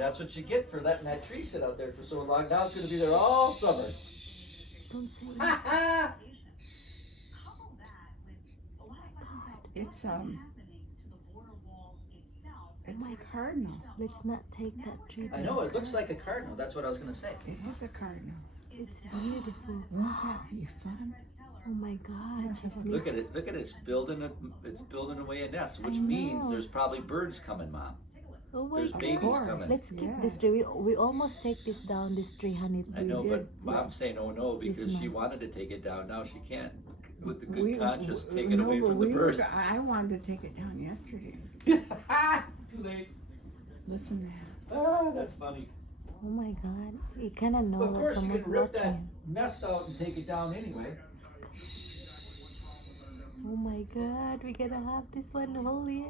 That's what you get for letting that tree sit out there for so long. Now it's going to be there all summer. Don't say it. Ha ha! It's a cardinal. Let's not take that tree. I know, it looks like a cardinal. That's what I was going to say. It is a cardinal. It's beautiful. Won't that be fun? Oh my God, Jasmine. Look at it. Look at it. It's building away a nest, which I means know. there's probably birds coming, Mom. Oh my There's God. babies course. coming. Let's keep Yes. this tree. We almost take this down, this tree, honey. I know, did, but Mom's saying, oh no, because she month. wanted to take it down. Now she can't, with the We- good conscience, take it no, away but from the we bird. were- I wanted to take it down yesterday. Too late. Listen to that. Ah, that's funny. Oh my God. You kind of know Of that course, you someone's can rip that watching. nest out and take it down anyway. Oh my God. We're going to have this one the whole year.